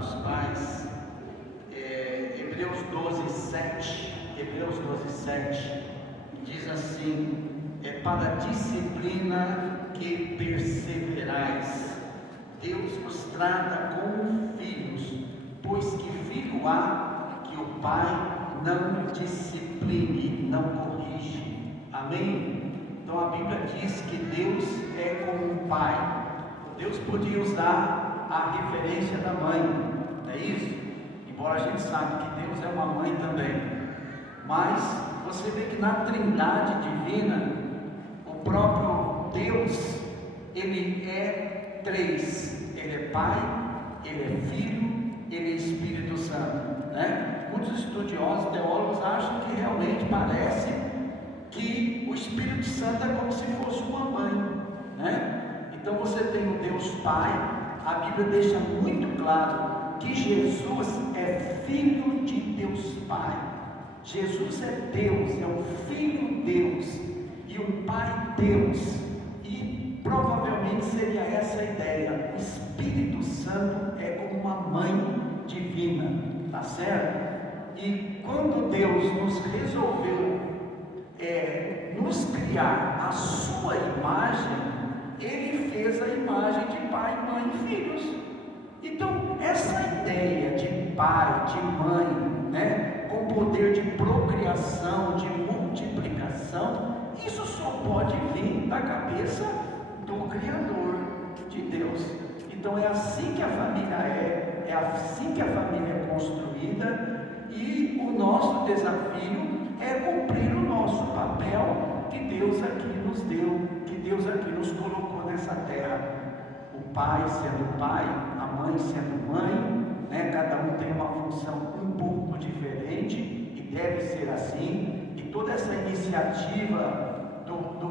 os pais, Hebreus 12:7 diz assim: para a disciplina que perseverais, Deus vos trata como filhos, pois que filho há que o pai não discipline, não corrige. Amém? Então a Bíblia diz que Deus é como um pai. Deus podia usar a referência da mãe, não é isso? Embora a gente saiba que Deus é uma mãe também, mas você vê que na Trindade divina, o próprio Deus, ele é três: ele é Pai, ele é Filho, ele é Espírito Santo, né? Muitos estudiosos, teólogos acham que realmente parece que o Espírito Santo é como se fosse uma mãe, né? Então você tem o Deus Pai. A Bíblia deixa muito claro que Jesus é Filho de Deus Pai. Jesus é Deus, é o Filho Deus e o Pai Deus, e provavelmente seria essa a ideia. O Espírito Santo é como uma mãe divina, tá certo? E quando Deus nos resolveu nos criar a sua imagem, Ele fez a imagem de pai, mãe e filhos. Então essa ideia de pai, de mãe, né, com poder de procriação, de multiplicação, isso só pode vir da cabeça do Criador, de Deus. Então é assim que a família é assim que a família é construída, e o nosso desafio é cumprir o nosso papel que Deus aqui nos deu, que Deus aqui nos colocou nessa terra. O pai sendo pai, a mãe sendo mãe, né? Cada um tem uma função um pouco diferente e deve ser assim. E toda essa iniciativa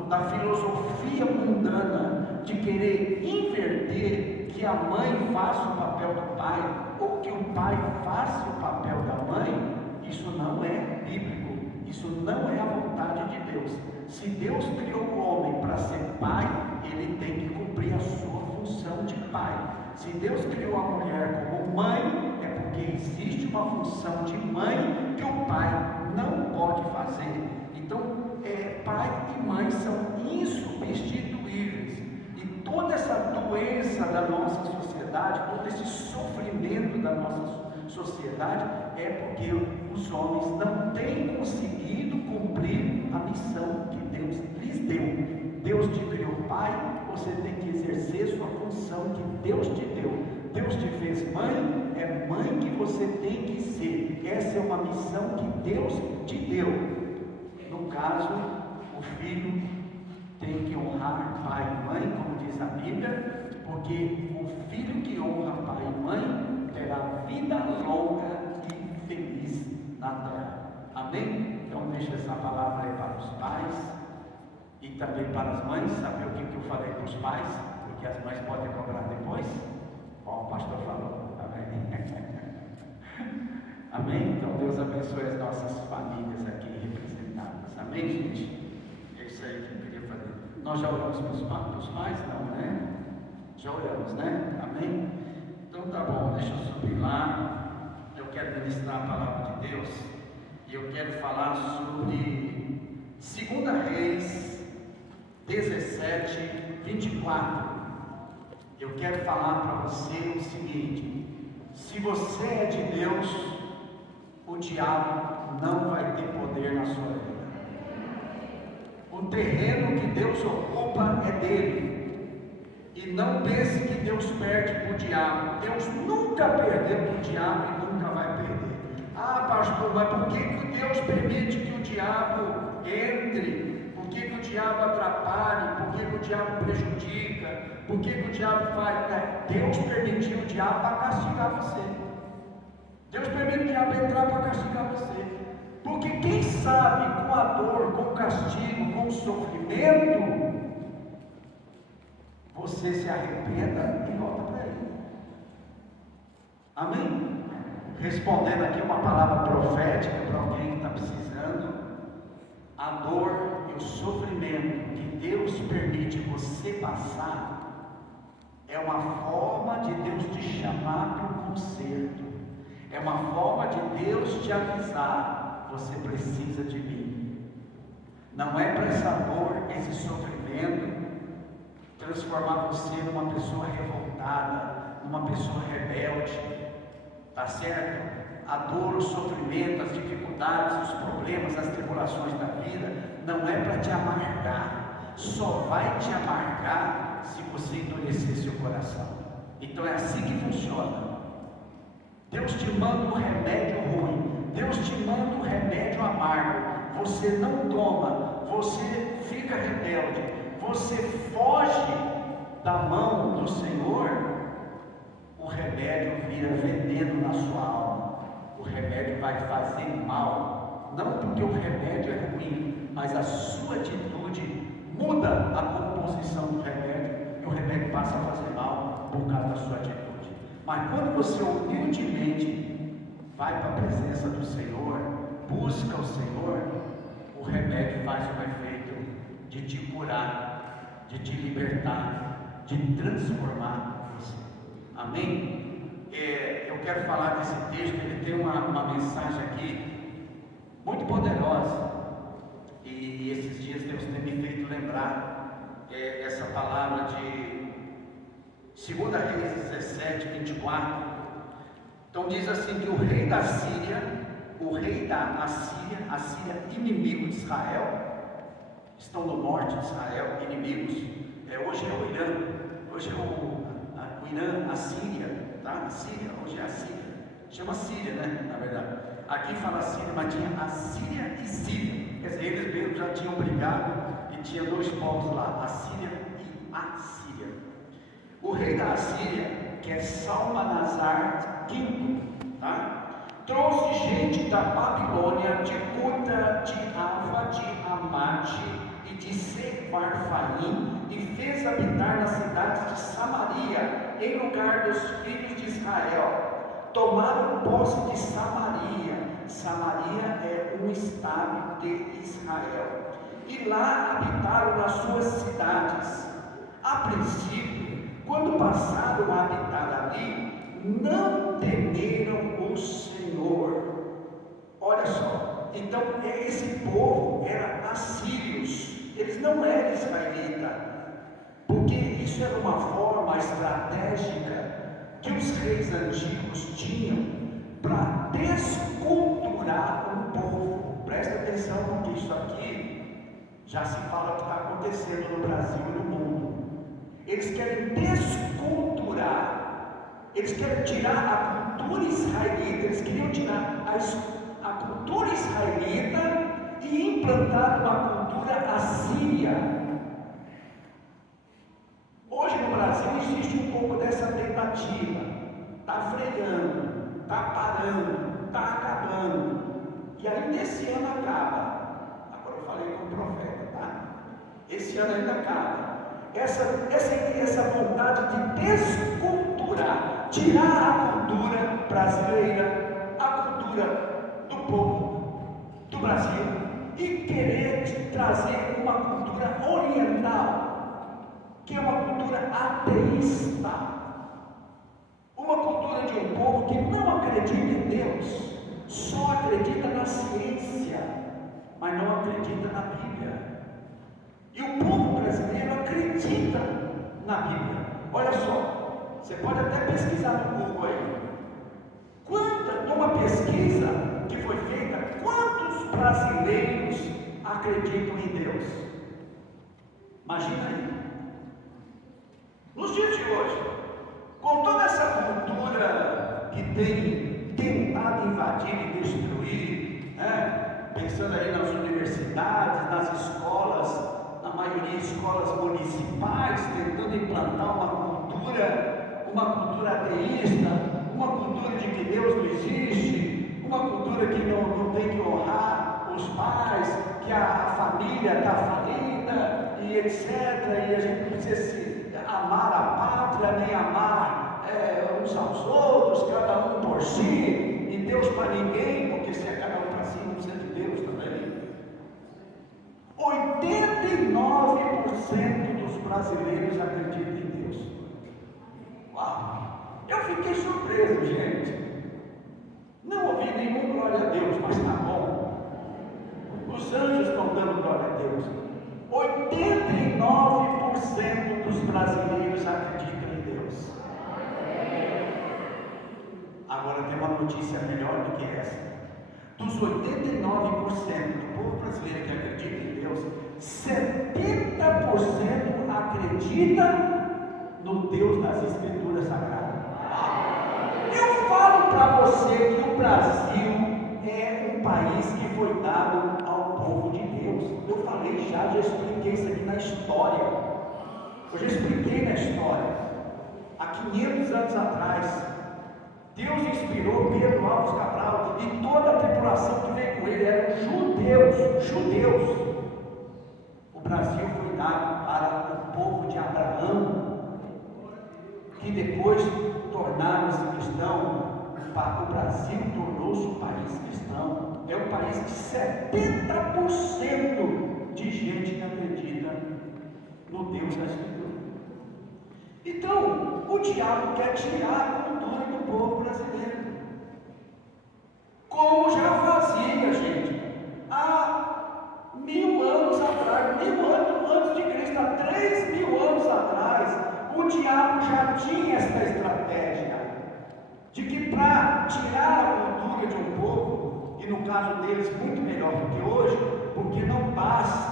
da filosofia mundana de querer inverter, que a mãe faça o papel do pai ou que o pai faça o papel da mãe, isso não é bíblico, isso não é a vontade de Deus. Se Deus criou o homem para ser pai, ele tem que cumprir a sua função de pai. Se Deus criou a mulher como mãe, é porque existe uma função de mãe que o pai não pode fazer. Então, pai e mãe são insubstituíveis. E toda essa doença da nossa sociedade, todo esse sofrimento da nossa sociedade, é porque os homens não têm conseguido cumprir a missão que Deus lhes deu. Deus te criou pai, você tem que exercer sua função que Deus te deu. Deus te fez mãe, é mãe que você tem que ser. Essa é uma missão que Deus te deu. No caso, o filho tem que honrar pai e mãe, como diz a Bíblia, porque o filho que honra pai e mãe terá vida longa e feliz na terra. Amém? Então deixa essa palavra aí para os pais e também para as mães. Saber o que eu falei para os pais, porque as mães podem cobrar depois, como o pastor falou. Amém? Amém? Então Deus abençoe as nossas famílias aqui representadas. Amém, gente? É isso aí que eu queria fazer. Nós já oramos para os pais? Não, né? Já oramos, né? Amém? Então tá bom, deixa eu subir lá. Eu quero ministrar a palavra de Deus e eu quero falar sobre 2 Reis 17:24. Eu quero falar para você o seguinte: se você é de Deus, o diabo não vai ter poder na sua vida. O terreno que Deus ocupa é dele. E não pense que Deus perde para o diabo. Deus nunca perdeu para o diabo e nunca vai perder. Ah, pastor, mas por que Deus permite que o diabo entre? Por que o diabo atrapalha? Por que o diabo prejudica? Por que o diabo faz? Deus permitiu o diabo para castigar você. Deus permite o diabo entrar para castigar você. Porque quem sabe com a dor, com o castigo, com o sofrimento, você se arrependa e volta para Ele. Amém? Respondendo aqui uma palavra profética para alguém que está precisando, a dor e o sofrimento que Deus permite você passar É uma forma de Deus te chamar para o conserto. É uma forma de Deus te avisar: você precisa de mim. Não é para essa dor, esse sofrimento, transformar você numa pessoa revoltada, numa pessoa rebelde. Tá certo? A dor, o sofrimento, as dificuldades, os problemas, as tribulações da vida, não é para te amargar. Só vai te amargar se você endurecer seu coração. Então é assim que funciona. Deus te manda um remédio ruim, Deus te manda um remédio amargo, você não toma, você fica rebelde, você foge da mão do Senhor, o remédio vira veneno na sua alma. O remédio vai fazer mal, não porque o remédio é ruim, mas a sua atitude muda a composição do remédio, e o remédio passa a fazer mal por causa da sua atitude. Mas quando você humildemente vai para a presença do Senhor, busca o Senhor, o remédio faz o efeito de te curar, de te libertar, de transformar você. Amém? Eu quero falar desse texto. Ele tem uma mensagem aqui muito poderosa, e esses dias Deus tem me feito lembrar essa palavra de 2 Reis 17, 24. Então diz assim, que o rei da Síria, Assíria, inimigo de Israel, estão no norte de Israel, inimigos. Hoje é o Irã, hoje é o Irã, a Síria, tá? A Síria, hoje é a Síria, chama Síria, né? Na verdade, aqui fala Síria, mas tinha a Síria e Síria, quer dizer, eles mesmos já tinham brigado e tinha dois povos lá, a Síria e a Síria. O rei da Assíria, que é Salmanasar V, tá? Trouxe gente da Babilônia, de Cuta, de Ava, de Amate e de Sefarfaim, e fez habitar nas cidades de Samaria, em lugar dos filhos de Israel. Tomaram posse de Samaria. Samaria é um estado de Israel, e lá habitaram nas suas cidades. A princípio, quando passaram a habitar ali, não temeram o Senhor. Olha só, então esse povo era assírios, eles não eram israelitas, porque isso era uma forma estratégica que os reis antigos tinham para desculturar um povo. Presta atenção, porque isso aqui já se fala que está acontecendo no Brasil e no mundo. Eles querem desculturar, eles querem tirar a cultura israelita, eles queriam tirar a cultura israelita e implantar uma cultura assíria. Hoje no Brasil existe um pouco dessa tentativa, está freando, está parando, está acabando, e ainda esse ano acaba. Agora eu falei com o profeta, tá? Esse ano ainda acaba. Essa vontade de desculturar, tirar a cultura brasileira, a cultura do povo do Brasil, e querer trazer uma cultura oriental, que é uma cultura ateísta, uma cultura de um povo que não acredita em Deus, só acredita na ciência, mas não acredita na Bíblia. E o povo brasileiro acredita na Bíblia. Olha só, você pode até pesquisar no Google aí. Numa pesquisa que foi feita, quantos brasileiros acreditam em Deus? Imagina aí. Nos dias de hoje, com toda essa cultura que tem tentado invadir e destruir, né? Pensando aí nas universidades, nas escolas, na maioria escolas municipais, tentando implantar uma cultura ateísta, uma cultura de que Deus não existe, uma cultura que não tem que honrar os pais, que a família está falida, e etc. E a gente não precisa amar a pátria, nem amar uns aos outros, cada um por si, e Deus para ninguém, porque se é cada um para si, não precisa de Deus também. 89% dos brasileiros acreditam em Deus. surpreso, gente. Não ouvi nenhum glória a Deus, mas tá bom. Os anjos estão dando glória a Deus. 89% dos brasileiros acreditam em Deus. Agora tem uma notícia melhor do que essa. Dos 89% do povo brasileiro que acredita em Deus, 70% acredita no Deus das Escrituras Sagradas. Eu falo para você que o Brasil é um país que foi dado ao povo de Deus. Eu falei já expliquei isso aqui na história. Eu já expliquei na história. Há 500 anos atrás, Deus inspirou Pedro Álvares Cabral e toda a tripulação que veio com ele eram judeus. O Brasil foi dado para o povo de Abraão, que depois tornaram-se cristãos. O Brasil tornou-se um país cristão. É um país que 70% de gente que acredita no Deus da Escritura. Então, o diabo quer tirar a cultura do povo brasileiro, como já fazia, gente, há 1000 anos atrás, 1000 anos antes de Cristo, há 3000 anos atrás, o diabo já tinha essa estratégia de que para tirar a cultura de um povo, e no caso deles muito melhor do que hoje, porque não basta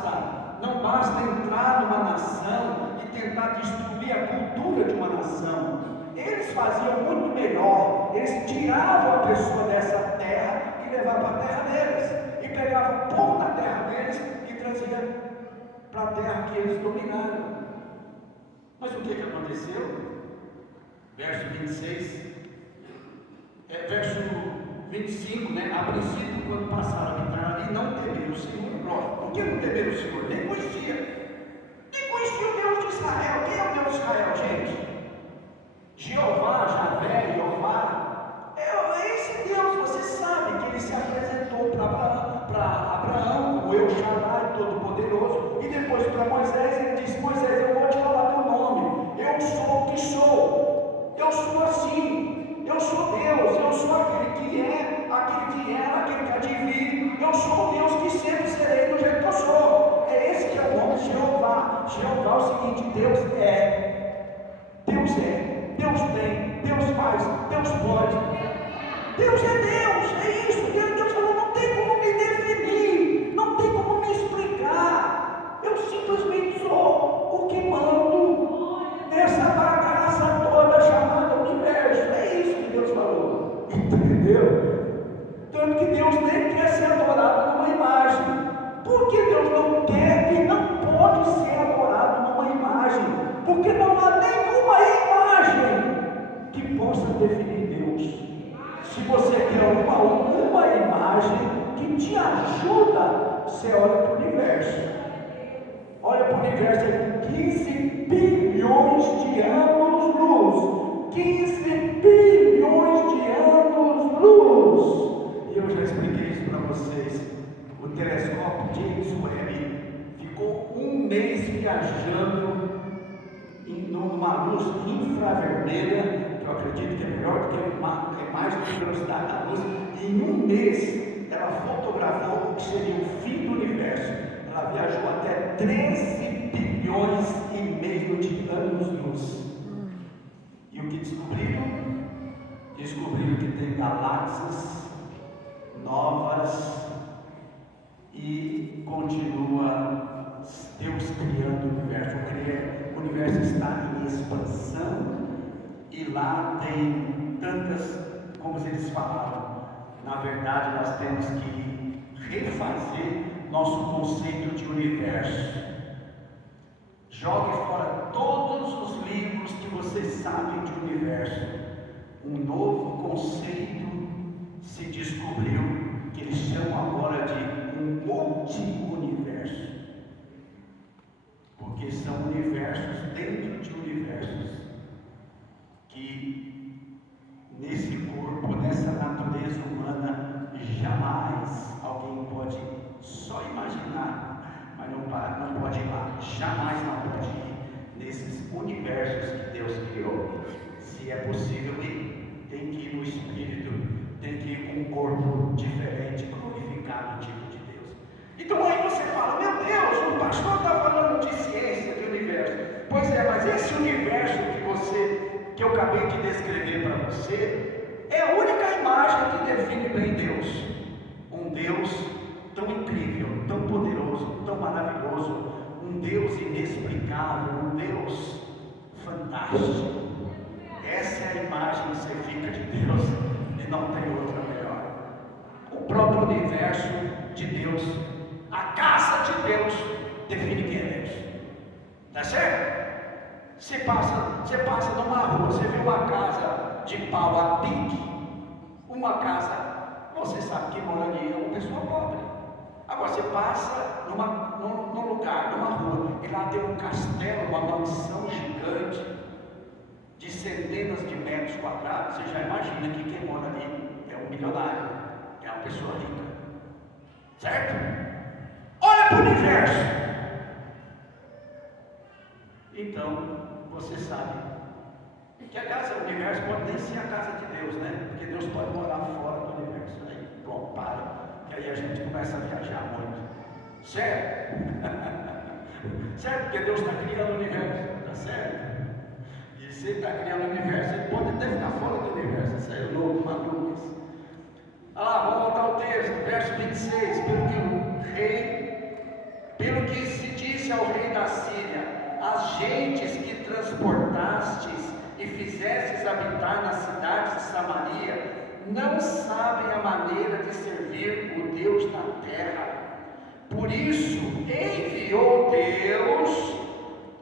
entrar numa nação e tentar destruir a cultura de uma nação. Eles faziam muito melhor. Eles tiravam a pessoa dessa terra e levavam para a terra deles, e pegavam o povo da terra deles e traziam para a terra que eles dominaram. Mas o que aconteceu? Verso 26, verso 25, né? A princípio, quando passaram a habitar ali, não temeram o Senhor. Por que não temeram o Senhor? Nem conhecia o Deus de Israel. Quem é o Deus de Israel, gente? Jeová, Javé, Jeová. É esse Deus. Você sabe que ele se apresentou para Abraão como Eu Shaddai, Todo-Poderoso, e depois para Moisés ele disse: Moisés, eu vou te falar teu nome. Eu sou o que sou. Eu sou assim. Eu sou Deus. Eu sou aquele que é, aquele que era, aquele que há de vir. Eu sou o Deus que sempre serei do jeito que eu sou. É esse que é o nome de Jeová. Jeová é o seguinte: Deus é, Deus tem, Deus faz, Deus pode. Deus é Deus, é isso. Deus falou: não tem como me definir, não tem como me explicar. Eu simplesmente sou o que mando nessa bagaça toda chamada universo. É isso que Deus falou. Entendeu? Tanto que Deus nem quer ser adorado numa imagem. Por que Deus não quer e não pode ser adorado numa imagem? Porque não há nenhuma imagem que possa definir Deus. Se você quer uma imagem que te ajuda, você olha para o universo. Olha para o universo, é 15 bilhões de anos-luz. 15 bilhões de anos-luz. E eu já expliquei isso para vocês. O telescópio James Webb ficou um mês viajando numa luz infravermelha, que eu acredito que é melhor, porque é mais do que a velocidade da luz. E em um mês ela fotografou o que seria o fim do universo. Ela viajou até 13 bilhões e meio de anos-luz. E o que descobriram? Descobriram que tem galáxias novas e continua Deus criando o universo. O universo está em expansão e lá tem tantas, como eles falaram. Na verdade, nós temos que refazer nosso conceito de universo. Jogue fora todos os livros que vocês sabem de universo. Um novo conceito se descobriu, que eles chamam agora de um multi-universo. Porque são universos dentro de universos, que nesse corpo, nessa natureza humana, jamais alguém pode só imaginar, mas não pode ir lá, jamais não pode ir nesses universos que Deus criou. Se é possível ir, tem que ir no Espírito, tem que ir com um corpo diferente, glorificado, tipo de Deus. Então aí você fala, meu Deus, o pastor está falando de ciência, de universo. Pois é, mas esse universo que eu acabei de descrever para você, é a única imagem que define bem Deus. Um Deus tão incrível, tão poderoso, tão maravilhoso, um Deus inexplicável, um Deus fantástico. Essa é a imagem que você fica de Deus e não tem outra melhor. O próprio universo de Deus, a casa de Deus, define quem é Deus. Tá certo? Você passa numa rua, você vê uma casa de pau a pique, uma casa, você sabe que mora ali é uma pessoa pobre. Agora você passa num lugar, numa rua, e lá tem um castelo, uma mansão gigante, de centenas de metros quadrados. Você já imagina que quem mora ali é um milionário, é uma pessoa rica, certo? Olha para o universo. Então, você sabe que a casa do universo pode nem ser a casa de Deus, né? Porque Deus pode morar fora do universo. Aí, pronto, para. Que aí a gente começa a viajar muito. Certo? Certo? Porque Deus está criando o universo. Tá certo? E se Ele está criando o universo, Ele pode até ficar fora do universo. Isso aí é louco, maluco. Vamos voltar ao texto, verso 26. Pelo que se disse ao rei da Síria: as gentes que transportastes e fizestes habitar nas cidades de Samaria não sabem a maneira de servir o Deus da terra. Por isso enviou Deus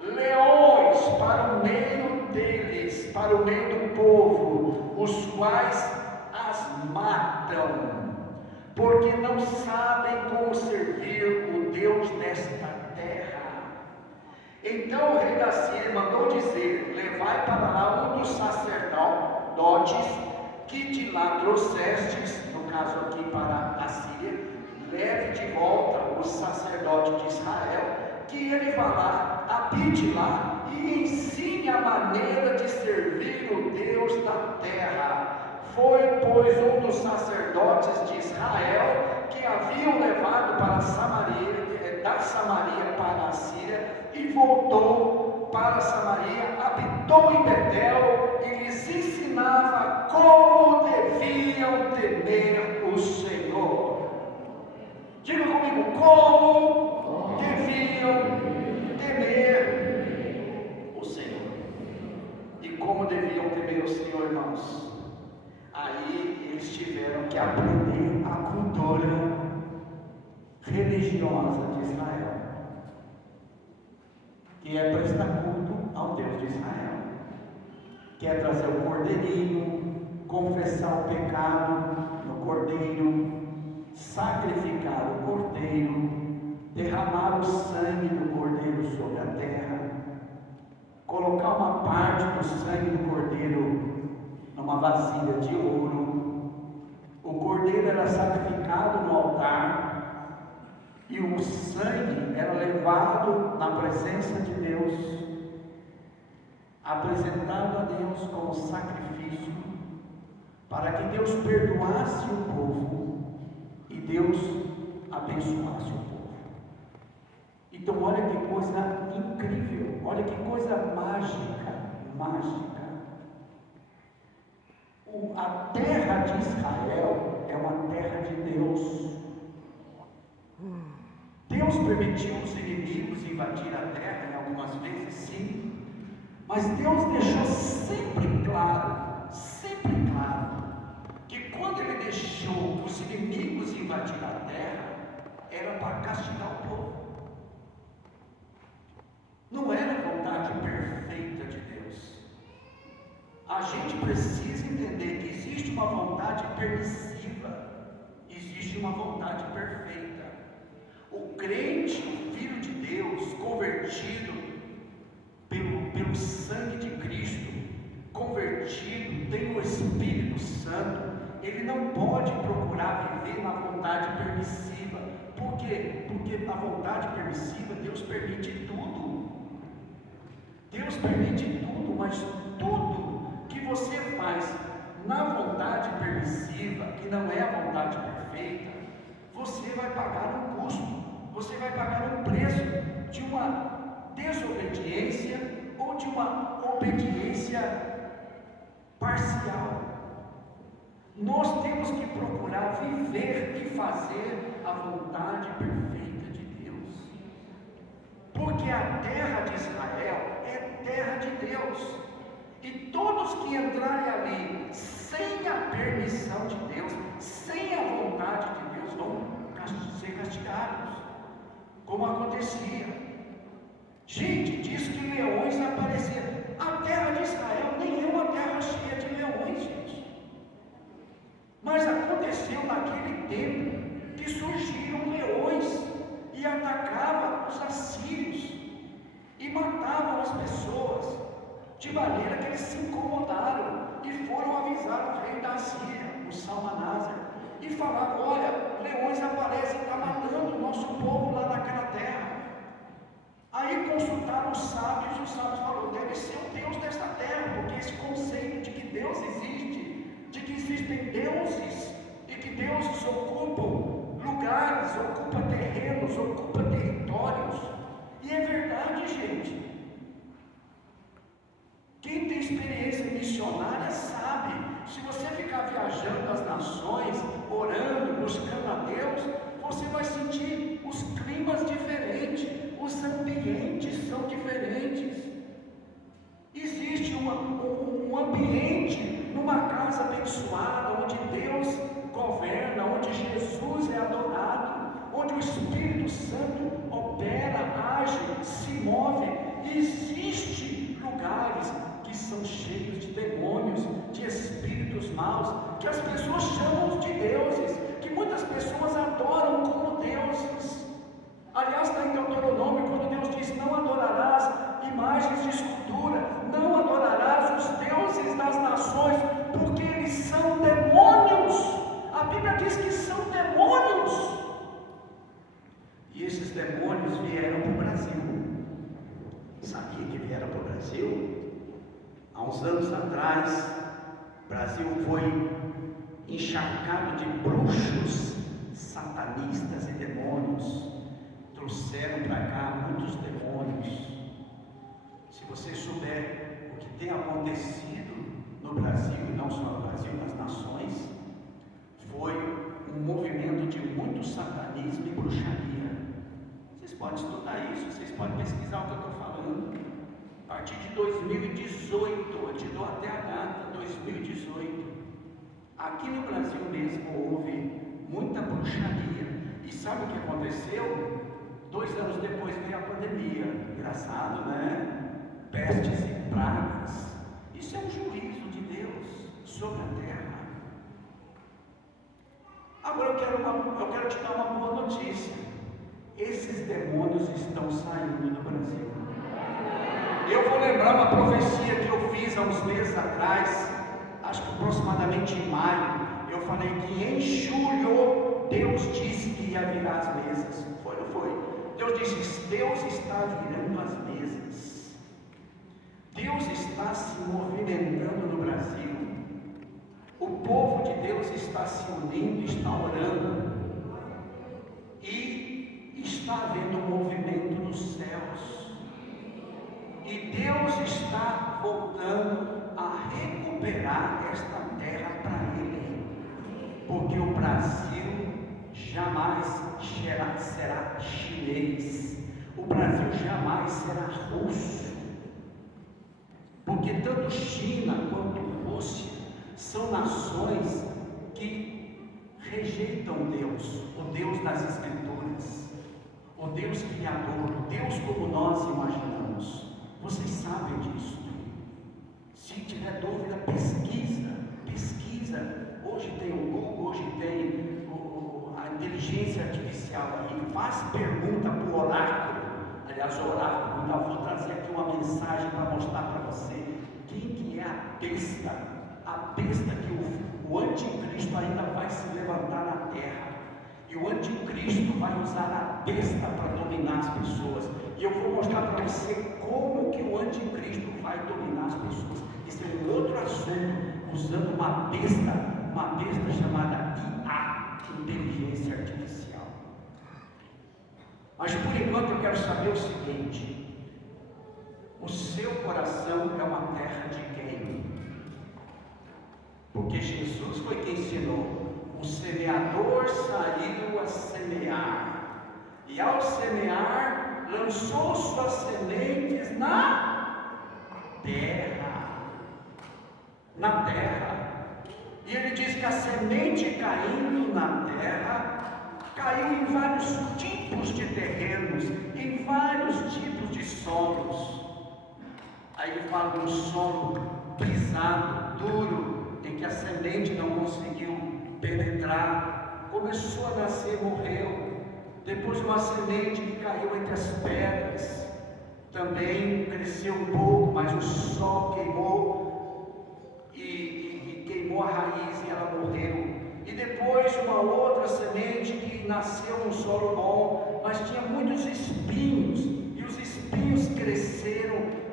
leões para o meio deles, para o meio do povo, os quais as matam, porque não sabem como servir o Deus desta terra. Então o rei da Síria mandou dizer: levai para lá um dos sacerdotes que de lá trouxestes, no caso aqui para a Síria, leve de volta o sacerdote de Israel, que ele vá lá, habite lá e ensine a maneira de servir o Deus da terra. Foi, pois, um dos sacerdotes de Israel que haviam levado para Samaria, da Samaria para a Síria, e voltou para Samaria, habitou em Betel e lhes ensinava como deviam temer o Senhor. Diga comigo, como deviam temer o Senhor. E como deviam temer o Senhor, irmãos? Aí eles tiveram que aprender a cultura religiosa de Israel, que é prestar culto ao Deus de Israel, que é trazer o cordeirinho, confessar o pecado no cordeiro, sacrificar o cordeiro, derramar o sangue do cordeiro sobre a terra, colocar uma parte do sangue do cordeiro numa vasilha de ouro. O cordeiro era sacrificado no altar e o sangue era levado na presença de Deus, apresentado a Deus como sacrifício, para que Deus perdoasse o povo e Deus abençoasse o povo. Então olha que coisa incrível, olha que coisa mágica. A terra de Israel é uma terra de Deus. Deus permitiu os inimigos invadir a terra em algumas vezes, sim, mas Deus deixou sempre claro, que quando Ele deixou os inimigos invadir a terra, era para castigar o povo. Não era a vontade perfeita de Deus. A gente precisa entender que existe uma vontade permissiva, existe uma vontade perfeita. O crente, o filho de Deus, convertido pelo sangue de Cristo, convertido, tem o Espírito Santo, ele não pode procurar viver na vontade permissiva. Por quê? Porque na vontade permissiva Deus permite tudo. Deus permite tudo, mas tudo que você faz na vontade permissiva, que não é a vontade perfeita, você vai pagar um custo, você vai pagar um preço de uma desobediência ou de uma obediência parcial. Nós temos que procurar viver e fazer a vontade perfeita de Deus, porque a terra de Israel é terra de Deus, e todos que entrarem ali sem a permissão de Deus, sem a vontade de Deus, vão ser castigados, como acontecia. Gente, diz que leões apareceram. A terra de Israel nem é uma terra cheia de leões, gente. Mas aconteceu naquele tempo que surgiram leões e atacavam os assírios e matavam as pessoas, de maneira que eles se incomodaram e foram avisar o rei da Assíria, o Salmaneser, e falaram: olha, leões aparecem, está matando o nosso povo lá naquela terra. Aí consultaram os sábios, e os sábios falaram: deve ser o Deus desta terra, porque esse conceito de que Deus existe, de que existem deuses, e que deuses ocupam lugares, ocupam terrenos, ocupam territórios, e é verdade, gente. Quem tem experiência missionária sabe, se você ficar viajando as nações, orando, buscando a Deus, você vai sentir os climas diferentes, os ambientes são diferentes. Existe um ambiente numa casa abençoada, onde Deus governa, onde Jesus é adorado, onde o Espírito Santo opera, age, se move. Existem lugares que são cheios de demônios, de espíritos maus, que as pessoas chamam de deuses, que muitas pessoas adoram como deuses. Aliás, está em Deuteronômio, quando Deus diz: não adorarás imagens de escultura, não adorarás os deuses das nações, porque eles são demônios. A Bíblia diz que são demônios. E esses demônios vieram para o Brasil. Sabia que vieram para o Brasil? Há uns anos atrás, o Brasil foi encharcado de bruxos, satanistas e demônios. Trouxeram para cá muitos demônios. Se você souber o que tem acontecido no Brasil, e não só no Brasil, nas nações, foi um movimento de muito satanismo e bruxaria. Vocês podem estudar isso, vocês podem pesquisar o que eu estou falando. A partir de 2018, eu te dou até a data, 2018, aqui no Brasil mesmo houve muita bruxaria. E sabe o que aconteceu? 2 anos depois veio a pandemia. Engraçado, né? Pestes e pragas. Isso é um juízo de Deus sobre a terra. Agora eu quero te dar uma boa notícia. Esses demônios estão saindo do Brasil. Eu vou lembrar uma profecia que eu fiz há uns meses atrás, acho que aproximadamente em maio. Eu falei que em julho Deus disse que ia virar as mesas. Foi ou não foi? Deus disse: Deus está virando as mesas. Deus está se movimentando no Brasil. O povo de Deus está se unindo, está orando. E está havendo um movimento nos céus. E Deus está voltando a recuperar esta terra para Ele. Porque o Brasil jamais será chinês. O Brasil jamais será russo. Porque tanto China quanto Rússia são nações que rejeitam Deus, o Deus das Escrituras, o Deus Criador, o Deus como nós imaginamos. Vocês sabem disso. Se tiver dúvida, pesquisa. Hoje tem o Google, hoje tem a inteligência artificial aí. Faz pergunta para o oráculo. Aliás, o oráculo, ainda vou trazer aqui uma mensagem para mostrar para você quem que é a besta que o anticristo ainda vai se levantar na terra. E o anticristo vai usar a besta para dominar as pessoas. E eu vou mostrar para você como que o anticristo vai dominar as pessoas. Esse é um outro assunto usando uma besta chamada IA, inteligência artificial. Mas por enquanto eu quero saber o seguinte: o seu coração é uma terra de quem? Porque Jesus foi quem ensinou: o semeador saiu a semear, e ao semear lançou suas sementes na terra. E ele diz que a semente caindo na terra, caiu em vários tipos de terrenos, em vários tipos de solos. Aí ele fala de um solo pisado, duro, em que a semente não conseguiu penetrar, começou a nascer, morreu. Depois uma semente que caiu entre as pedras, também cresceu um pouco, mas o sol queimou e queimou a raiz e ela morreu. E depois uma outra semente que nasceu num solo bom, mas tinha muitos espinhos, e os espinhos cresceram.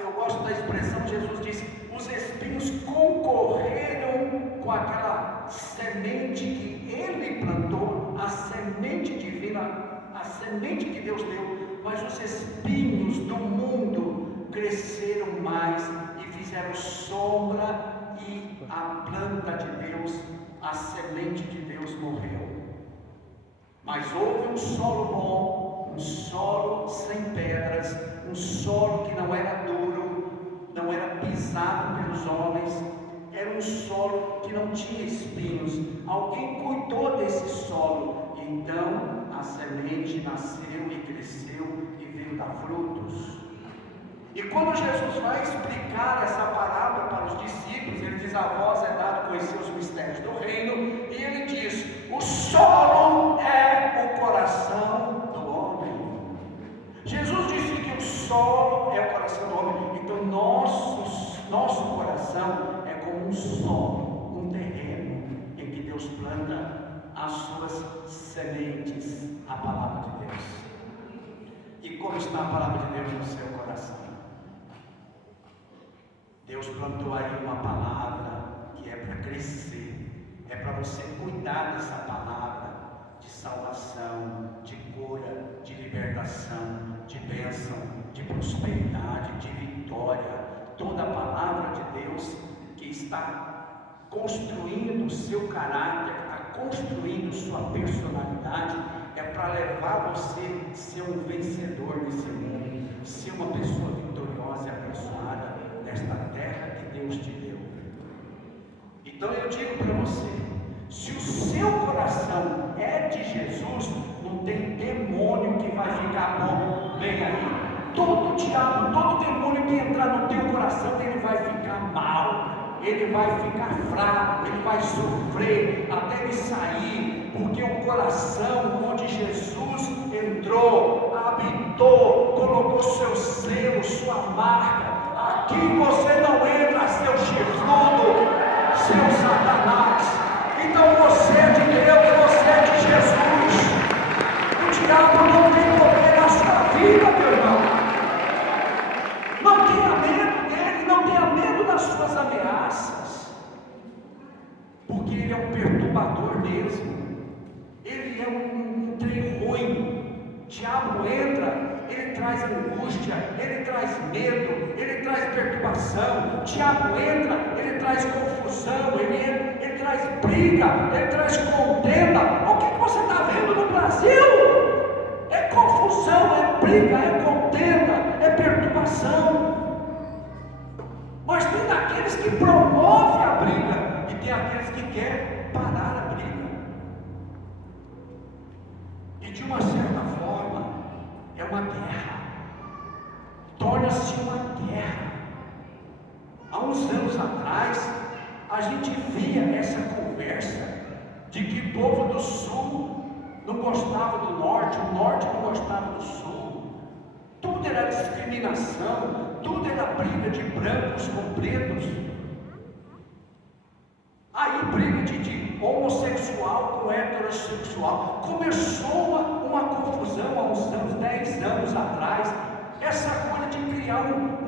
Eu gosto da expressão, Jesus disse: os espinhos concorreram com aquela semente que ele plantou, a semente divina, a semente que Deus deu, mas os espinhos do mundo cresceram mais e fizeram sombra, e a planta de Deus, a semente de Deus morreu. Mas houve um solo bom, um solo sem pedras, um solo que não era duro, não era pisado pelos homens, era um solo que não tinha espinhos. Alguém cuidou desse solo, e então a semente nasceu e cresceu e veio dar frutos. E quando Jesus vai explicar essa parábola para os discípulos, ele diz: a vós é dado conhecer os mistérios do reino, e ele diz: o solo é o coração do homem. Jesus disse que o solo é o coração do homem. Então nosso coração é como um solo, um terreno em que Deus planta as suas sementes, a palavra de Deus. E como está a palavra de Deus no seu coração? Deus plantou aí uma palavra que é para crescer, é para você cuidar dessa palavra de salvação, de cura, de libertação, de bênção, de prosperidade, de vitória. Toda a palavra de Deus que está construindo o seu caráter, está construindo sua personalidade, é para levar você a ser um vencedor nesse mundo, ser uma pessoa vitoriosa e abençoada nesta terra que Deus te deu. Então eu digo para você: se o seu coração é de Jesus, não tem demônio que vai ficar bom bem aí. Todo diabo, todo demônio que entrar no teu coração, ele vai ficar mal, ele vai ficar fraco, ele vai sofrer até ele sair, porque o coração onde Jesus entrou, habitou, colocou seu selo, sua marca. Aqui você não entra, seu chifrudo, seu Satanás. Então você é de Deus, você é de Jesus. O diabo não tem poder na sua vida, meu irmão. Não tenha medo dele, não tenha medo das suas ameaças, porque ele é um perturbador mesmo. Ele é um trem ruim. O diabo entra, ele traz angústia, ele traz medo, ele traz perturbação. O diabo entra, ele traz confusão, ele traz briga, ele traz contenda. O que você está vendo no Brasil? É confusão, é briga, é contenda, é perturbação. Mas tem daqueles que promovem a briga, e tem aqueles que querem parar a briga. E de uma certa forma, é uma guerra, torna-se uma guerra. Há uns anos atrás, a gente via essa conversa de que o povo do sul não gostava do norte, o norte não gostava do sul. Tudo era discriminação, tudo era briga de brancos com pretos. Aí briga de homossexual com heterossexual. Começou uma confusão há uns anos, 10 anos atrás, essa coisa de criar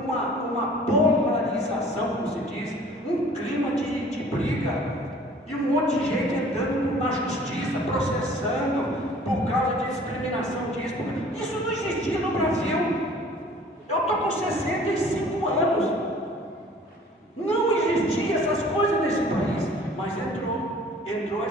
uma polarização, como se diz, um clima de briga, e um monte de gente entrando na justiça, processando por causa de discriminação disso. Isso não existia no Brasil. Eu estou com 65 anos. Não existia essas coisas nesse país, mas entrou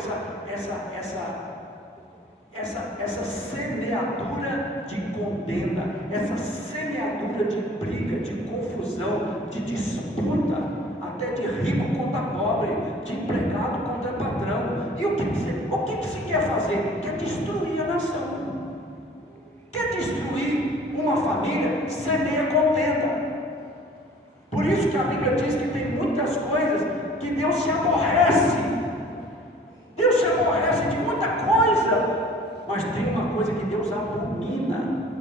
essa semeadura de contenda, essa semeadura de briga, de confusão, de disputa, até de rico contra pobre, de empregado contra patrão. E o que se quer fazer? Quer destruir a nação, quer destruir uma família, semeia contenda. Por isso que a Bíblia diz que tem muitas coisas que Deus se aborrece. Deus se aborrece de muita coisa, mas tem uma coisa que Deus abomina.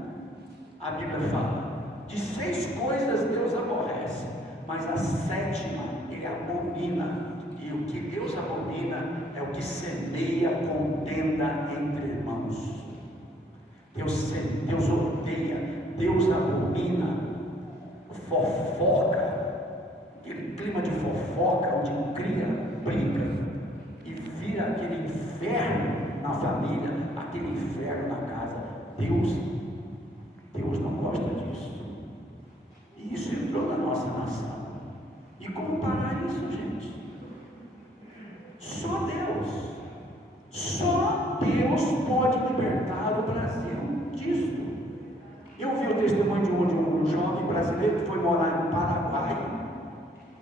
A Bíblia fala, de 6 coisas Deus aborrece, mas a 7ª Ele abomina. E o que Deus abomina é o que semeia contenda entre irmãos. Deus odeia, Deus abomina fofoca, aquele clima de fofoca onde cria briga e vira aquele inferno na família, aquele inferno na casa. Deus não gosta disso. E isso entrou na nossa nação. E como parar isso, gente? Só Deus pode libertar o Brasil disso. Eu vi o testemunho de um jovem brasileiro que foi morar no Paraguai,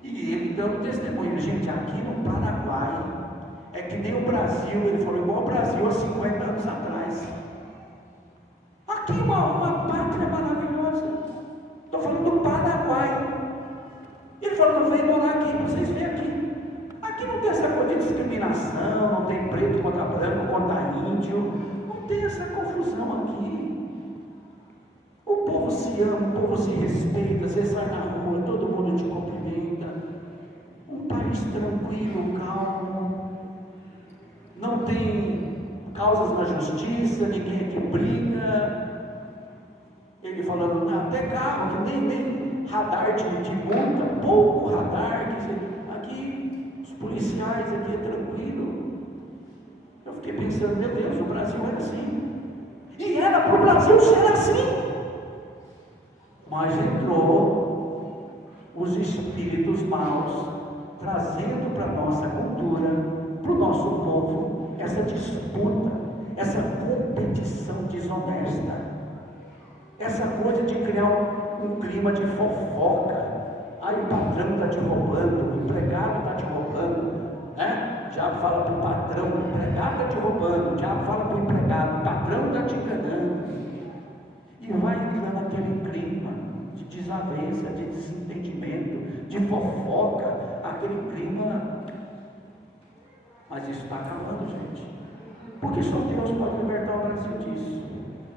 e ele dando testemunho: gente, aqui no Paraguai é que nem o Brasil. Ele falou, igual o Brasil há 50 anos atrás. Aqui uma pátria maravilhosa. Estou falando do Paraguai. Ele falou, não vem morar aqui, vocês vêm aqui. Aqui não tem essa coisa de discriminação, não tem preto contra branco, contra índio, não tem essa confusão aqui. O povo se ama, o povo se respeita, você sai na rua, todo mundo te cumprimenta. Um país tranquilo, calmo, não tem causas na justiça, ninguém aqui briga. Ele falando, até carro, que nem radar de multa, pouco radar, quer dizer, aqui os policiais aqui é tranquilo. Eu fiquei pensando, meu Deus, o Brasil era assim, e era para o Brasil ser assim. Mas entrou os espíritos maus, trazendo para a nossa cultura, para o nosso povo, essa disputa, essa competição desonesta, essa coisa de criar um clima de fofoca. Aí o patrão está te roubando, o empregado está te roubando, né? O diabo fala para o patrão, o empregado está te roubando, o diabo fala para o empregado, o patrão está te enganando, e vai entrando aquele clima de desavença, de desentendimento, de fofoca, aquele clima. Mas isso está acabando, gente, porque só Deus pode libertar o Brasil disso,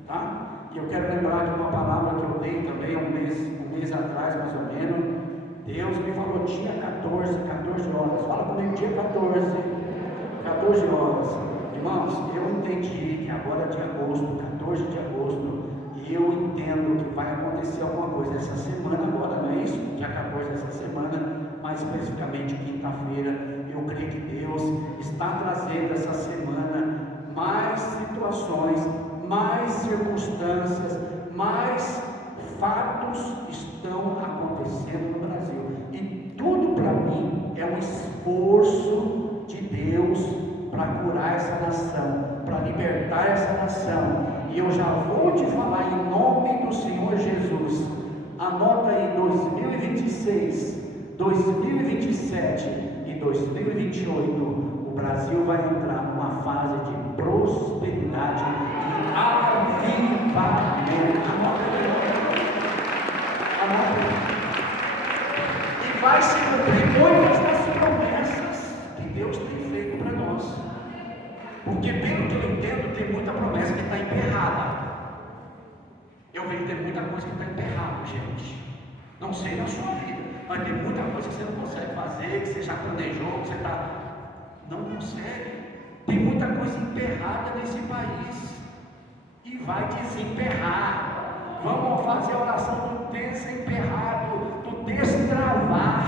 tá? E eu quero lembrar aqui uma palavra que eu dei também um mês atrás, mais ou menos. Deus me falou dia 14 horas, fala comigo, dia 14 horas. Irmãos, eu entendi que agora é de agosto, 14 de agosto, e eu entendo que vai acontecer alguma coisa essa semana agora, não é isso? Dia 14 dessa semana, mais especificamente quinta-feira. Eu creio que Deus está trazendo essa semana mais situações, mais circunstâncias, mais fatos estão acontecendo no Brasil. E tudo para mim é um esforço de Deus para curar essa nação, para libertar essa nação. E eu já vou te falar em nome do Senhor Jesus. Anota aí, 2026, 2027 e 2028, o Brasil vai entrar numa fase de prosperidade e avivamento. Anota aí. E vai se cumprir muitas das promessas que Deus tem feito para nós. Porque pelo que eu entendo, tem muita promessa que está emperrada. Eu vejo que tem muita coisa que está emperrada, gente. Não sei na sua vida, mas tem muita coisa que você não consegue fazer, que você já planejou, que você está... não consegue. Tem muita coisa emperrada nesse país. E vai desemperrar. Vamos fazer a oração do desemperrado, do destravar.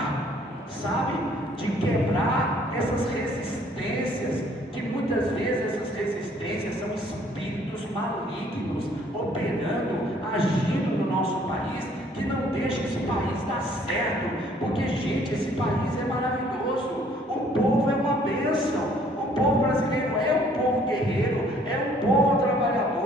sabe, de quebrar essas resistências, que muitas vezes essas resistências são espíritos malignos operando, agindo no nosso país, que não deixa esse país dar certo, porque, gente, esse país é maravilhoso, o povo é uma bênção, o povo brasileiro é um povo guerreiro, é um povo trabalhador.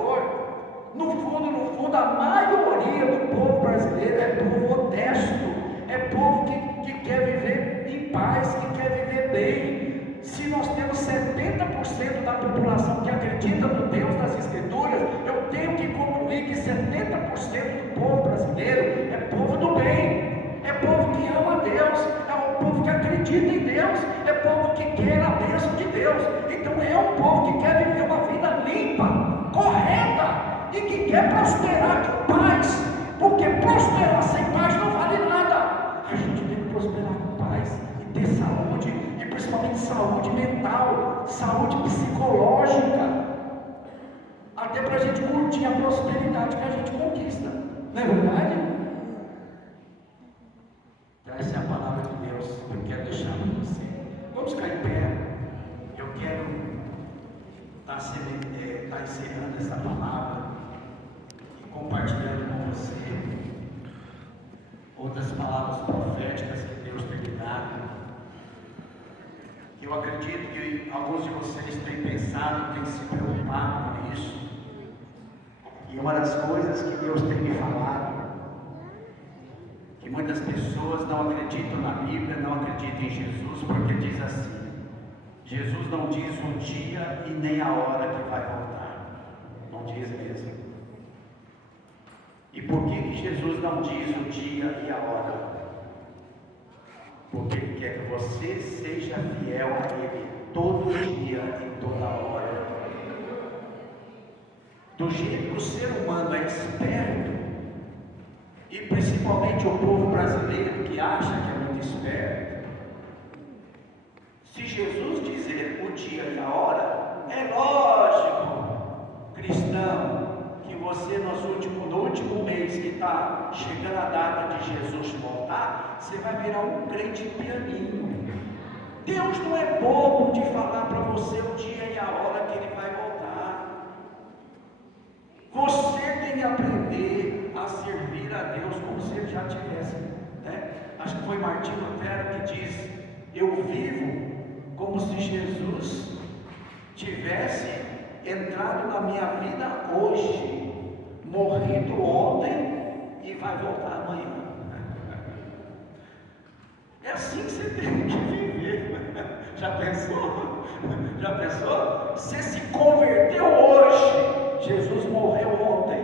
No fundo, a maioria do povo brasileiro é povo honesto, é povo que quer viver em paz, que quer viver bem. Se nós temos 70% da população que acredita no Deus das Escrituras, eu tenho que concluir que 70% do povo brasileiro é povo do bem, é povo que ama Deus, é um povo que acredita em Deus, é povo que quer a bênção de Deus. Então é um povo que quer viver uma vida limpa, correta, e que quer prosperar com paz, porque prosperar sem paz não vale nada. A gente tem que prosperar com paz e ter saúde, e principalmente saúde mental, saúde psicológica, até para a gente curtir a prosperidade que a gente conquista, não é verdade? Então essa é a palavra de Deus que eu quero deixar para você. Vamos ficar em pé. Eu quero estar encerrando essa palavra e compartilhando com você outras palavras proféticas que Deus tem me dado. Eu acredito que alguns de vocês têm pensado, têm se preocupado com isso. E uma das coisas que Deus tem me falado, que muitas pessoas não acreditam na Bíblia, não acreditam em Jesus, porque diz assim: Jesus não diz o dia e nem a hora que vai voltar, não diz mesmo. E por que Jesus não diz o dia e a hora? Porque Ele quer que você seja fiel a Ele todo dia e toda hora. Do jeito que o ser humano é esperto, e principalmente o povo brasileiro que acha que é muito esperto, se Jesus dizer o dia e a hora, é lógico, cristão, que você no último mês que está chegando a data de Jesus voltar, você vai virar um crente pianinho. Deus não é bobo de falar para você o dia e a hora que Ele vai voltar. Você tem que aprender a servir a Deus como se Ele já tivesse, né? Acho que foi Martinho Lutero que diz: eu vivo como se Jesus tivesse entrado na minha vida hoje, morrido ontem e vai voltar amanhã. É assim que você tem que viver. Já pensou? Já pensou? Você se converteu hoje, Jesus morreu ontem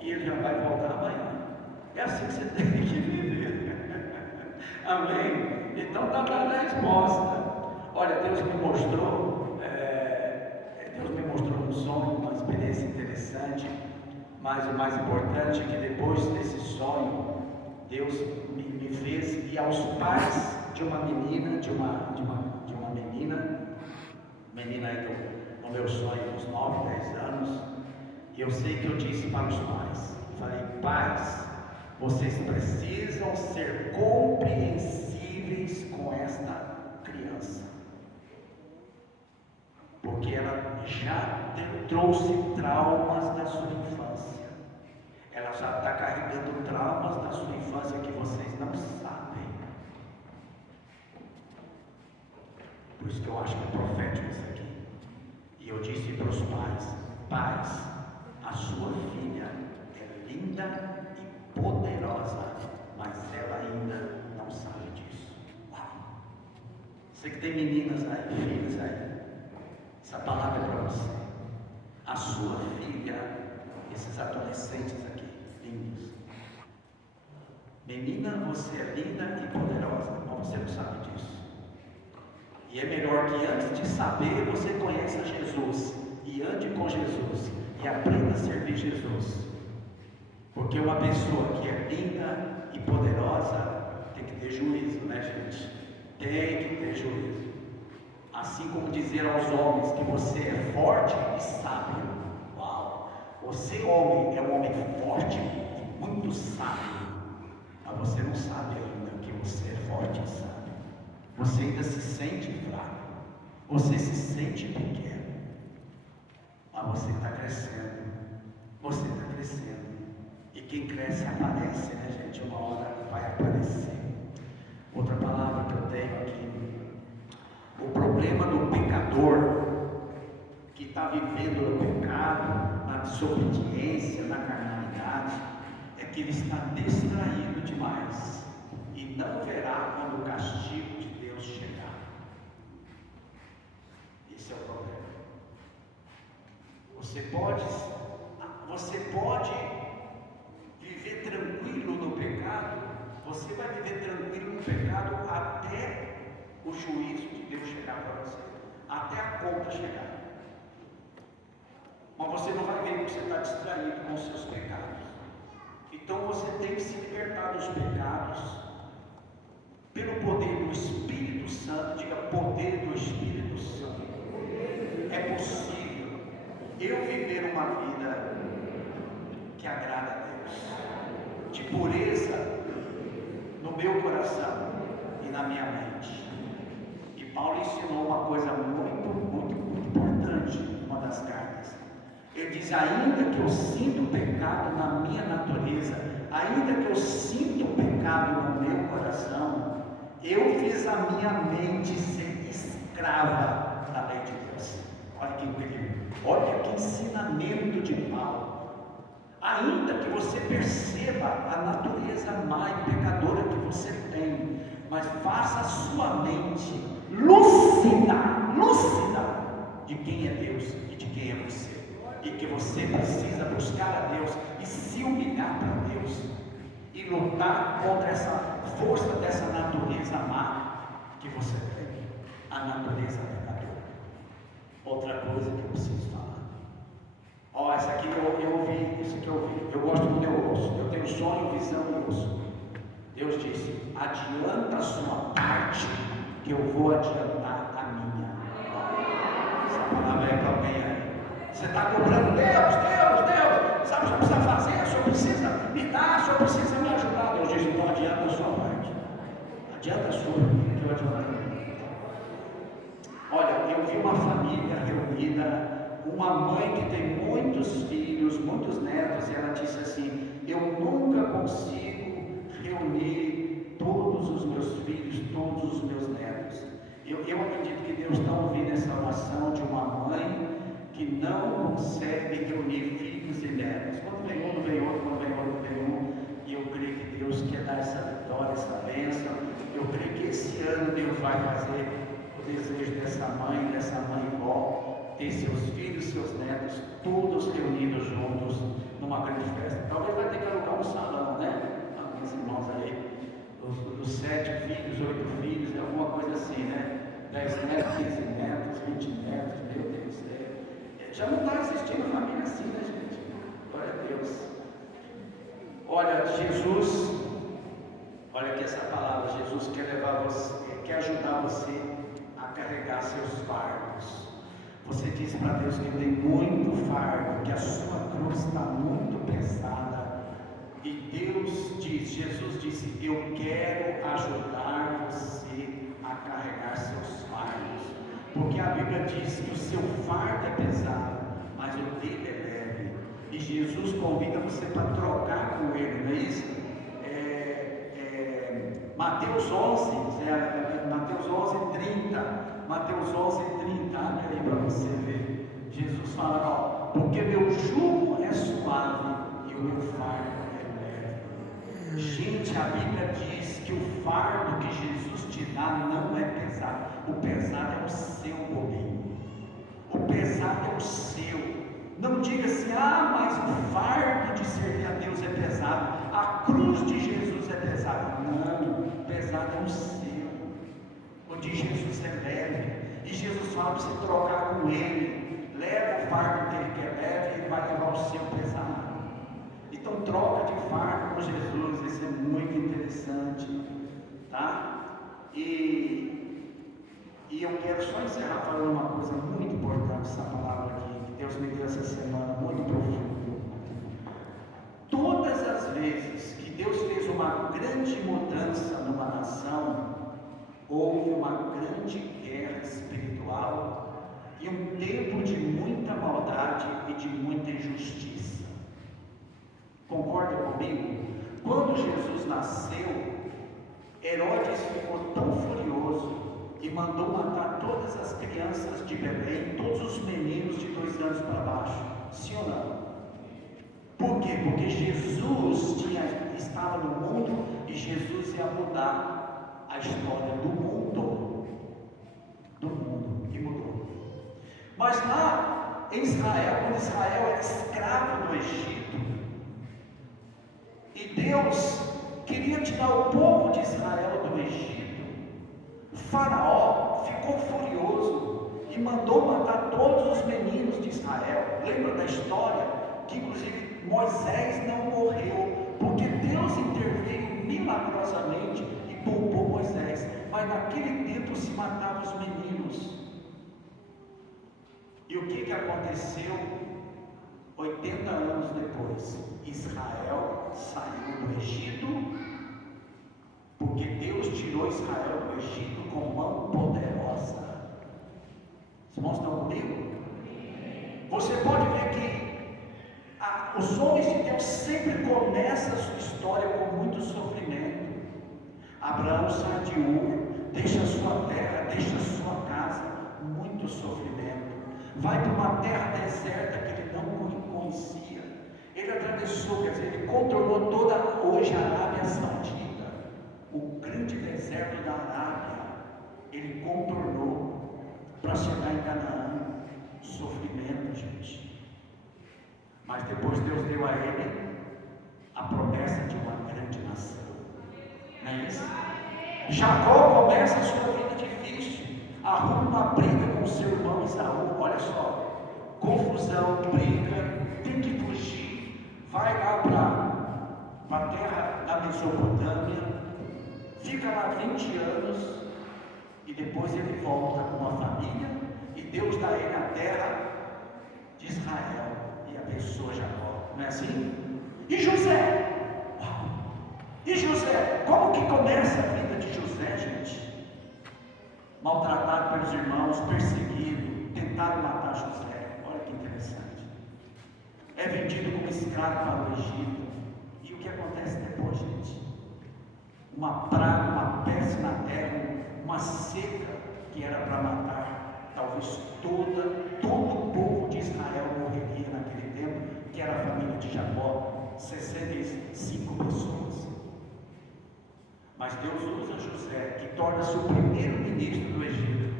e Ele já vai voltar amanhã. É assim que você tem que viver. Amém? Então está dando a resposta. Olha, Deus me mostrou um sonho, uma experiência interessante, mas o mais importante é que depois desse sonho, Deus me fez ir aos pais de uma menina, menina aí no meu sonho, uns 9, 10 anos, e eu sei que eu disse para os pais, falei: pais, vocês precisam ser compreensíveis com esta criança, porque ela já trouxe traumas da sua infância, ela já está carregando traumas da sua infância que vocês não sabem. Por isso que eu acho que é profético isso aqui. E eu disse para os pais: pais, a sua filha é linda e poderosa, mas ela ainda não sabe disso. Uau! Você que tem meninas aí, filhos aí, essa palavra é para você. A sua filha, esses adolescentes aqui, lindos. Menina, você é linda e poderosa, mas você não sabe disso. E é melhor que antes de saber, você conheça Jesus, e ande com Jesus, e aprenda a servir Jesus. Porque uma pessoa que é linda e poderosa tem que ter juízo, né, gente? Tem que ter juízo. Assim como dizer aos homens que você é forte e sábio. Uau! Você, homem, é um homem forte e muito sábio, mas você não sabe ainda que você é forte e sábio. Você ainda se sente fraco, você se sente pequeno, mas você está crescendo, você está crescendo. E quem cresce aparece, né, gente? Uma hora vai aparecer. Outra palavra que eu tenho aqui: o problema do pecador que está vivendo no pecado, na desobediência, na carnalidade, é que ele está distraído demais e não verá quando o castigo de Deus chegar. Esse é o problema. Você pode viver tranquilo no pecado. Você vai viver tranquilo no pecado até o juízo de Deus chegar para você, até a conta chegar. Mas você não vai ver que você está distraído com os seus pecados. Então você tem que se libertar dos pecados pelo poder do Espírito Santo. Diga: poder do Espírito Santo. É possível eu viver uma vida que agrada a Deus, de pureza no meu coração e na minha mente. E Paulo ensinou uma coisa muito importante em uma das cartas. Ele diz: ainda que eu sinta o pecado na minha natureza, ainda que eu sinta o pecado no meu coração, eu fiz a minha mente ser escrava da lei de Deus. Olha que incrível, olha que ensinamento de Paulo. Ainda que você perceba a natureza má e pecadora que você tem, mas faça a sua mente lúcida de quem é Deus e de quem é você, e que você precisa buscar a Deus e se humilhar para Deus e lutar contra essa força dessa natureza má que você tem, a natureza pecadora. Outra coisa que eu preciso falar. Ó, essa aqui eu ouvi, isso que eu ouvi. Eu gosto do meu osso. Eu tenho sonho, visão e osso. Deus disse: adianta a sua parte, que eu vou adiantar a minha. Essa palavra é para alguém aí. Você está cobrando: Deus, sabe o que você precisa fazer? O senhor precisa me dar, o senhor precisa me ajudar. Deus disse: então adianta a sua parte. Adianta a sua, que eu adianto a minha. Olha, eu vi uma família reunida, uma mãe que tem muitos filhos, muitos netos, e ela disse assim: eu nunca consigo reunir todos os meus filhos, todos os meus netos. Eu acredito que Deus está ouvindo essa oração de uma mãe que não consegue reunir filhos e netos. Quando vem um, vem outro, quando vem outro, vem um. E eu creio que Deus quer dar essa vitória, essa bênção. Eu creio que esse ano Deus vai fazer o desejo dessa mãe vó, ter seus filhos, seus netos, todos reunidos juntos numa grande festa. Talvez vai ter que alugar um salão, né? Alguns irmãos aí, os 7 filhos, 8 filhos, alguma coisa assim, né? 10 netos, 15 netos, 20 netos, meu Deus, já não está existindo família assim, né, gente? Glória a Deus. Olha, Jesus, olha aqui essa palavra: Jesus quer levar você, quer ajudar você a carregar seus fardos. Você diz para Deus que tem muito fardo, que a sua cruz está muito pesada, e Deus diz, Jesus disse: eu quero ajudar você a carregar seus fardos, porque a Bíblia diz que o seu fardo é pesado, mas o dele é leve, e Jesus convida você para trocar com ele, não é isso? Mateus 11, Mateus 11:30, Mateus 11:30, abre aí para você ver. Jesus fala: ó, porque meu jugo é suave e o meu fardo é leve. Gente, a Bíblia diz que o fardo que Jesus te dá não é pesado. O pesado é o seu bobinho. O pesado é o seu. Não diga assim: ah, mas o fardo de servir a Deus é pesado, a cruz de Jesus é pesada. Não, pesado é o seu. O de Jesus é leve. E Jesus fala para você trocar com ele. Leva o fardo dele que é leve, e ele vai levar o seu pesado. Então troca de fardo com Jesus. Isso é muito interessante, tá? E eu quero só encerrar falando uma coisa muito importante, essa palavra aqui, que Deus me deu essa semana, muito profundo. Todas as vezes que Deus fez uma grande mudança numa nação, houve uma concorda comigo? Quando Jesus nasceu, Herodes ficou tão furioso e mandou matar todas as crianças de Belém, todos os meninos de 2 anos para baixo. Sim ou não? Por quê? Porque Jesus estava no mundo e Jesus ia mudar a história do mundo. E mudou. Mas lá em Israel, quando Israel era escravo no Egito, e Deus queria tirar o povo de Israel do Egito, Faraó ficou furioso e mandou matar todos os meninos de Israel. Lembra da história? Que inclusive Moisés não morreu, porque Deus interveio milagrosamente e poupou Moisés. Mas naquele tempo se matavam os meninos. E o que aconteceu? 80 anos depois, Israel saiu do Egito, porque Deus tirou Israel do Egito com mão poderosa. Os irmãos estão comigo? Você pode ver que os homens de Deus sempre começam a sua história com muito sofrimento. Abraão sai de Ur, deixa a sua terra, deixa a sua casa, muito sofrimento. Vai para uma terra deserta que ele não conhecia. Ele atravessou, quer dizer, ele contornou toda hoje a Arábia Saudita, o grande deserto da Arábia. Ele contornou para chegar em Canaã. Sofrimento, gente. Mas depois Deus deu a ele a promessa de uma grande nação. Não é isso? Jacó começa a sua vida difícil, arruma uma briga com seu irmão Esaú. Olha só, confusão, briga, tem que fugir, vai lá para a terra da Mesopotâmia, fica lá 20 anos e depois ele volta com a família e Deus dá a ele a terra de Israel e abençoa Jacó. Não é assim? E José? E José? Como que começa a vida de José, gente? Maltratado pelos irmãos, perseguido, tentaram matar José. Olha que interessante. É vendido como escravo para o Egito. E o que acontece depois, gente? Uma praga, uma peste na terra, uma seca que era para matar talvez todo o povo de Israel morreria naquele tempo, que era a família de Jacó, 65 pessoas. Mas Deus usa José, que torna-se o primeiro ministro do Egito,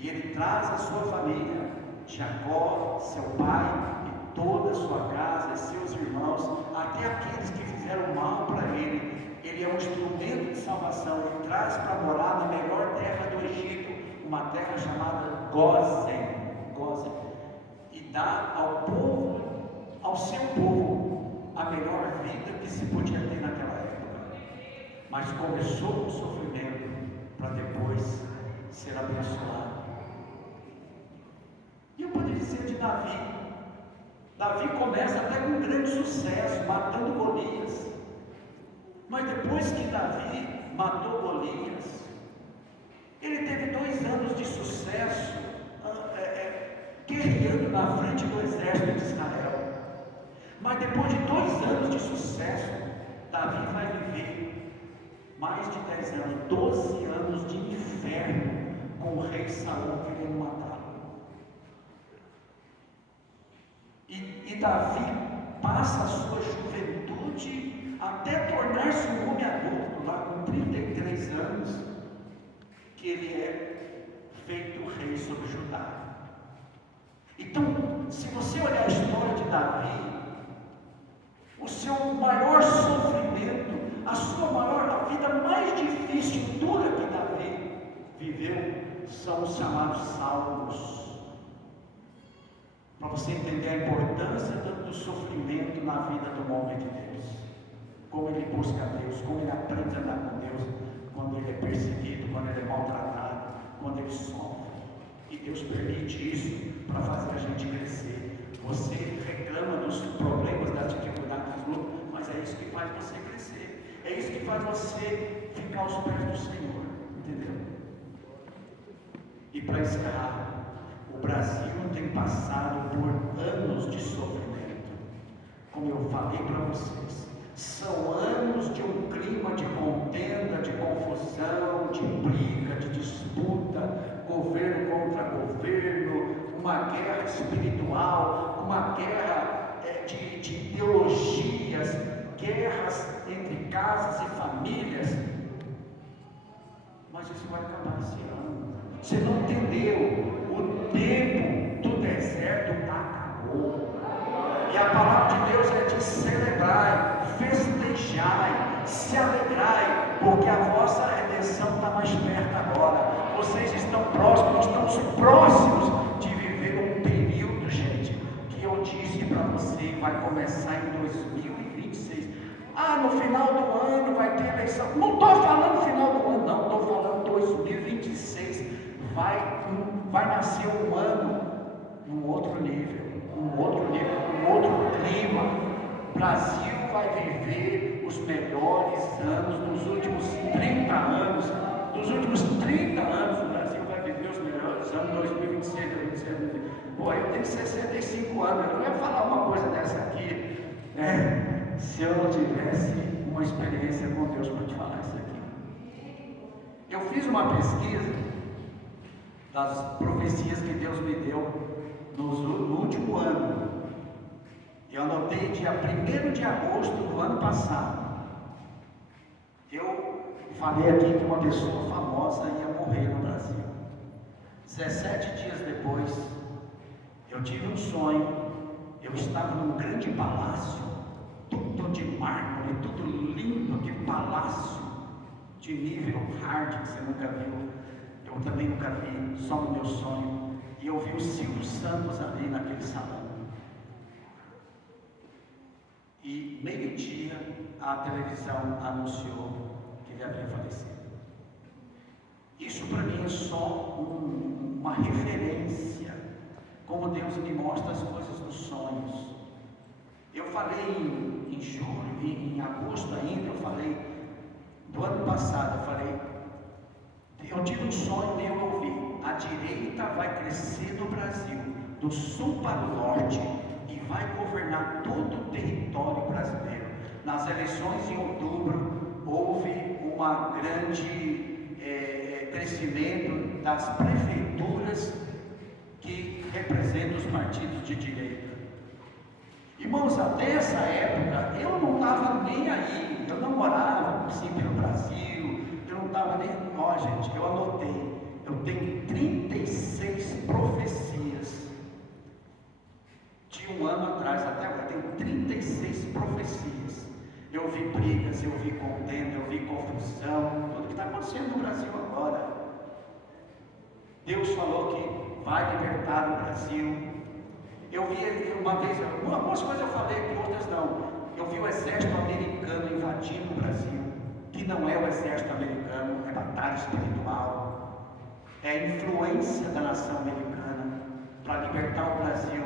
e ele traz a sua família, Jacó, seu pai, e toda a sua casa, e seus irmãos, até aqueles que fizeram mal para ele. Ele é um instrumento de salvação. Ele traz para morar na melhor terra do Egito, uma terra chamada Gósen, e dá ao povo, ao seu povo, a melhor vida que se podia ter naquela época. Mas começou com sofrimento para depois ser abençoado. E eu poderia dizer de Davi. Davi começa até com um grande sucesso, matando Golias. Mas depois que Davi matou Golias, ele teve 2 anos de sucesso, guerreando na frente do exército de Israel. Mas depois de 2 anos de sucesso, Davi vai viver mais de 10 anos, 12 anos de inferno, com o rei Saul querendo matá-lo. E Davi passa a sua juventude até tornar-se um homem adulto, lá com 33 anos, que ele é feito rei sobre Judá. Então, se você olhar a história de Davi, o seu maior sofrimento, a vida mais difícil e dura que Davi viveu, são os chamados salmos. Para você entender a importância do sofrimento na vida do homem de Deus. Como ele busca a Deus, como ele aprende a andar com Deus, quando ele é perseguido, quando ele é maltratado, quando ele sofre. E Deus permite isso para fazer a gente crescer. Você reclama dos problemas, das dificuldades, dos lutas, mas é isso que faz você crescer. É isso que faz você ficar aos pés do Senhor. Entendeu? E para encerrar, o Brasil tem passado por anos de sofrimento. Como eu falei para vocês, São anos de um clima de contenda, de confusão, de briga, de disputa, governo contra governo, uma guerra espiritual, uma guerra de ideologias, guerras entre casas e famílias. Mas isso vai acabar esse ano. Você não entendeu? O tempo do deserto acabou. E a palavra de Deus é de celebrar, festejai, se alegrai, porque a vossa redenção está mais perto agora. Vocês estão próximos, estamos próximos de viver um período, gente, que eu disse para você, vai começar em 2026. Ah, no final do ano vai ter eleição. Não estou falando final do ano, não, estou falando 2026. Vai nascer um ano num outro nível, um outro clima. O Brasil vai viver os melhores anos dos últimos 30 anos. Dos últimos 30 anos, o Brasil vai viver os melhores anos, 2026, 2027. Pô, eu tenho 65 anos, eu não ia falar uma coisa dessa aqui, né? Se eu não tivesse uma experiência com Deus para te falar isso aqui. Eu fiz uma pesquisa das profecias que Deus me deu no último ano. Eu anotei dia 1º de agosto do ano passado. Eu falei aqui que uma pessoa famosa ia morrer no Brasil. 17 dias depois, eu tive um sonho. Eu estava num grande palácio, tudo de mármore, tudo lindo, aquele palácio de nível hard que você nunca viu. Eu também nunca vi, só no meu sonho. E eu vi o Silvio Santos ali naquele salão. E meio-dia a televisão anunciou que ele havia falecido. Isso para mim é só uma referência, como Deus me mostra as coisas dos sonhos. Eu falei em julho, em agosto ainda, eu falei, do ano passado, eu tive um sonho e eu ouvi, a direita vai crescer no Brasil, do sul para o norte, e vai governar todo o território brasileiro. Nas eleições em outubro, houve um grande crescimento das prefeituras que representam os partidos de direita. Irmãos, até essa época, eu não estava nem aí, eu não morava assim pelo Brasil, eu não estava nem, gente, eu anotei, eu tenho 36 profecias, de um ano atrás até agora, eu tenho 36 profecias, eu vi brigas, eu vi contenda, eu vi confusão, tudo que está acontecendo no Brasil agora. Deus falou que vai libertar o Brasil. Eu vi uma vez, algumas coisas eu falei aqui, outras não. Eu vi o exército americano invadindo o Brasil, que não é o exército americano, é batalha espiritual, é a influência da nação americana para libertar o Brasil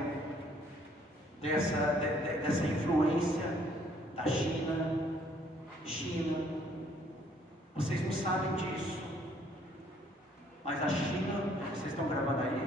dessa influência da China. Vocês não sabem disso, mas a China, vocês estão gravando aí?